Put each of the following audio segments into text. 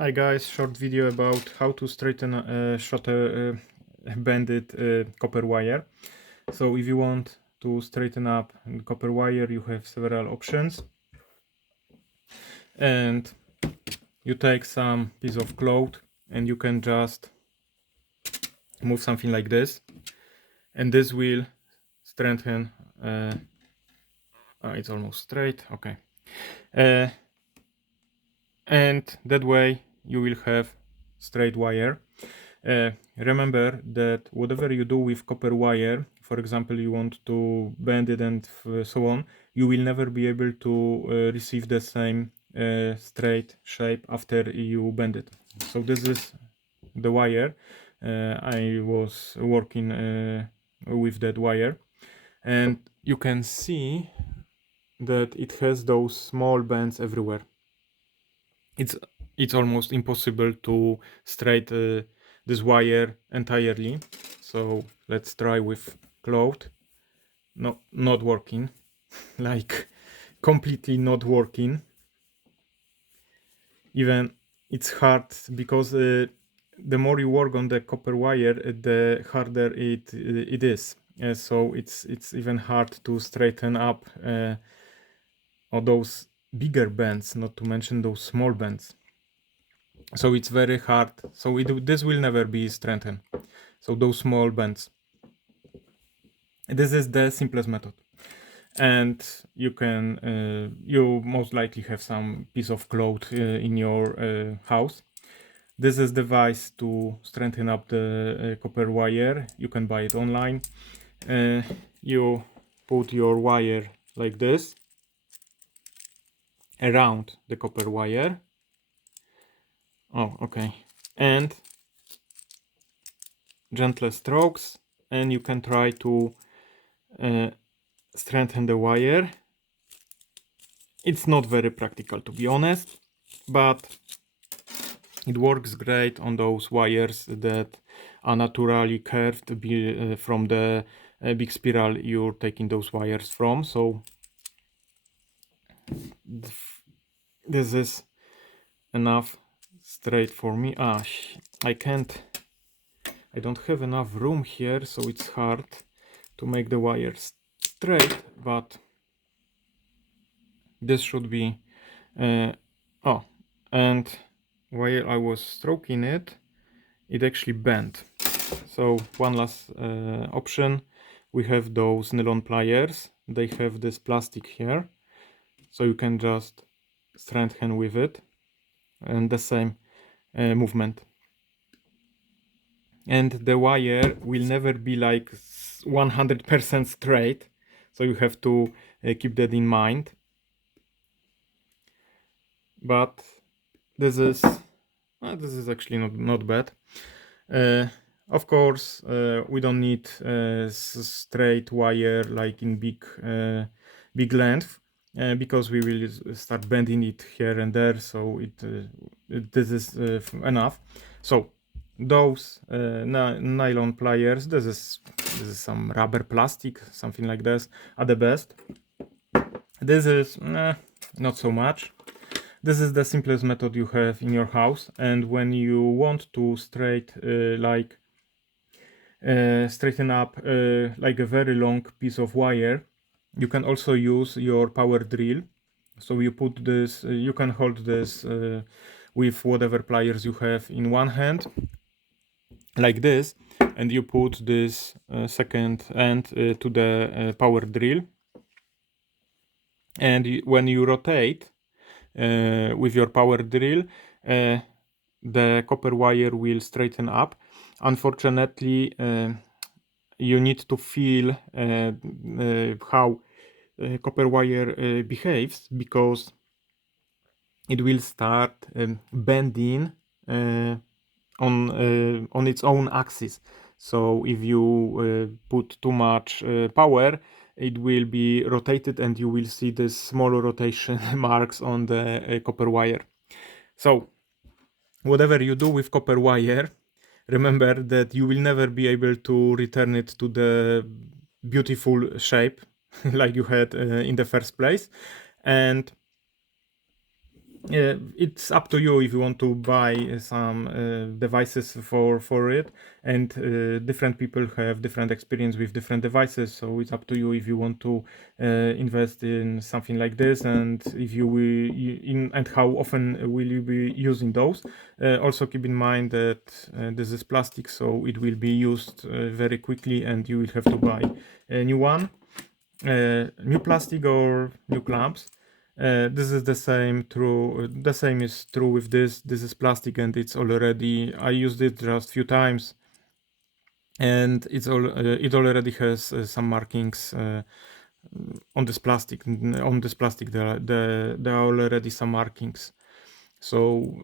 Hi guys, short video about how to straighten a shorter bended copper wire. So if you want to straighten up copper wire, you have several options. And you take some piece of cloth and you can just move something like this. And this will strengthen, it's almost straight, okay. And that way you will have straight wire. Remember that whatever you do with copper wire, for example, you want to bend it and so on, you will never be able to receive the same straight shape after you bend it. So this is the wire. I was working with that wire, and you can see that it has those small bends everywhere. It's almost impossible to straight this wire entirely. So let's try with cloth. No, not working. Like completely not working. Even it's hard because the more you work on the copper wire, the harder it is. So it's even hard to straighten up all those bigger bends, not to mention those small bends. So it's very hard. So this will never be strengthened. So those small bends. This is the simplest method. And you can, you most likely have some piece of cloth in your house. This is the device to strengthen up the copper wire. You can buy it online. You put your wire like this around the copper wire. Oh, okay. And gentle strokes, and you can try to strengthen the wire. It's not very practical, to be honest, but it works great on those wires that are naturally curved from the big spiral you're taking those wires from. So this is enough straight for me. I don't have enough room here, so it's hard to make the wires straight, but this should be and while I was stroking it, it actually bent. So one last option, we have those nylon pliers. They have this plastic here, so you can just strengthen with it, and the same movement. And the wire will never be like 100% straight, so you have to keep that in mind. But this is actually not bad. Of course, we don't need straight wire like in big length, because we will start bending it here and there. So this is enough. So those nylon pliers, this is some rubber plastic, something like this, are the best. This is not so much. This is the simplest method you have in your house, and when you want to straighten up like a very long piece of wire, you can also use your power drill. So you put this, you can hold this with whatever pliers you have in one hand, like this, and you put this second end to the power drill, and when you rotate with your power drill, the copper wire will straighten up. Unfortunately, you need to feel how copper wire behaves, because it will start bending on its own axis. So if you put too much power, it will be rotated, and you will see the small rotation marks on the copper wire. So whatever you do with copper wire, remember that you will never be able to return it to the beautiful shape like you had in the first place. And It's up to you if you want to buy some devices for it, and different people have different experience with different devices, so it's up to you if you want to invest in something like this, and if you will and how often will you be using those. Also keep in mind that this is plastic, so it will be used very quickly and you will have to buy a new one, new plastic or new clamps. This is the same true. The same is true with this. This is plastic and it's already. I used it just few times, and it already has some markings on this plastic. On this plastic, there are already some markings. So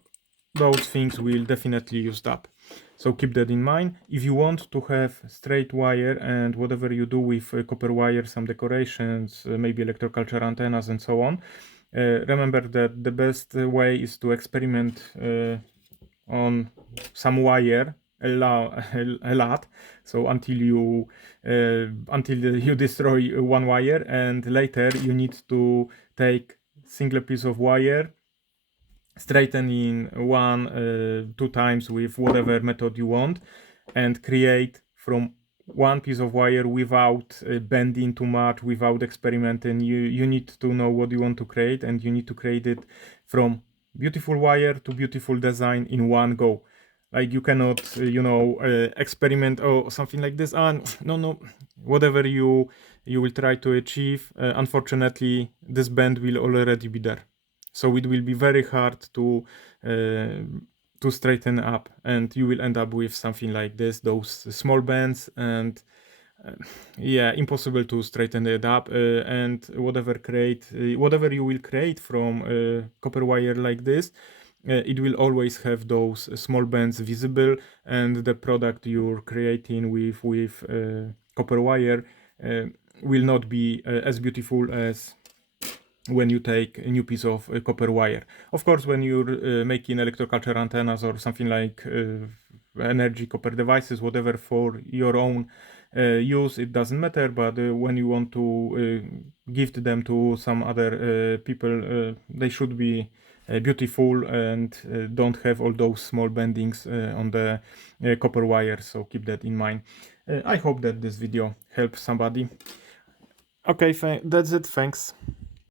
those things will definitely used up. So keep that in mind. If you want to have straight wire and whatever you do with copper wire, some decorations, maybe electroculture antennas and so on, remember that the best way is to experiment on some wire a lot, so until you destroy one wire, and later you need to take single piece of wire, straighten in one, two times with whatever method you want, and create from one piece of wire without bending too much, without experimenting. You need to know what you want to create, and you need to create it from beautiful wire to beautiful design in one go. Like you cannot, experiment or something like this. No, whatever you will try to achieve, unfortunately, this bend will already be there. So it will be very hard to straighten up, and you will end up with something like this, those small bends, and yeah, impossible to straighten it up. And whatever you will create from copper wire like this, it will always have those small bends visible, and the product you're creating with copper wire will not be as beautiful as when you take a new piece of copper wire. Of course, when you're making electroculture antennas or something like energy copper devices, whatever, for your own use, it doesn't matter. But when you want to gift them to some other people, they should be beautiful and don't have all those small bendings on the copper wire. So keep that in mind. I hope that this video helps somebody. Okay, that's it. Thanks.